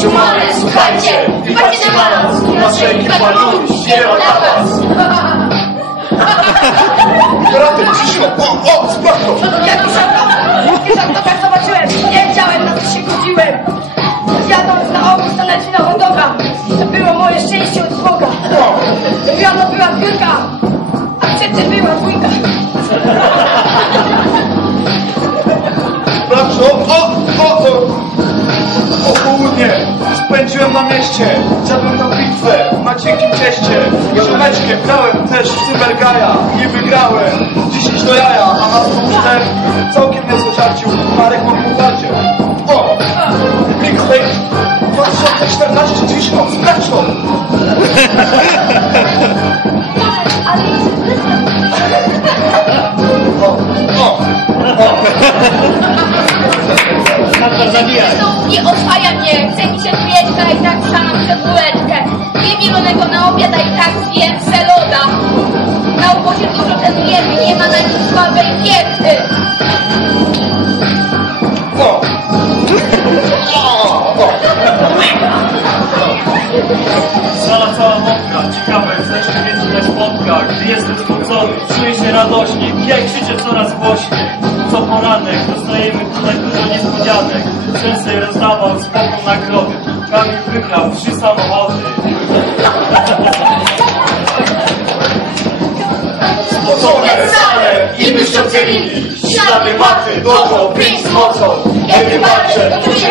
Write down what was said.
Szumale, słuchajcie, patrzcie na balans, maszelki palu, śpiewa dla was. Bratem, Krzysiu, o, o, sprawdź to. Jaki zobaczyłem, nie wiedziałem, na co się godziłem. Jadąc na obóz, to leci na to było moje szczęście od Boga. Była zbiórka, a przecież była dwójka. Mieście, zjadłem tam pizzę w macieńkim cieście. Żoneczkiem grałem też w Cybergaja i wygrałem 10 do jaja, a na służbę całkiem niezły żarciu Marek mam poparcie. O! Mixtape 2014 dziś no, sprawdź Zresztą nie oswaja mnie, chce mi się dwójeczka i tak sam chcę bułeczkę. Nie mielonego na obiad, i tak zjem seloda. Na obozie dużo trenujemy, nie ma na nic słabej diety. o! O, o! Sala cała mokra, ciekawe, jeszcze mnie tutaj spotka. Gdy jestem spocony, czuję się radośnie, jak krzyczę coraz głośniej. Co poranek, dostajemy tutaj dużo niespodzianek. Sensei rozdawał spoko nagrody. Kamil wygrał trzy samochody. Spocone sale i wyszczoceni, ślady maty, doszło pięć z mocą. Walczę, to się.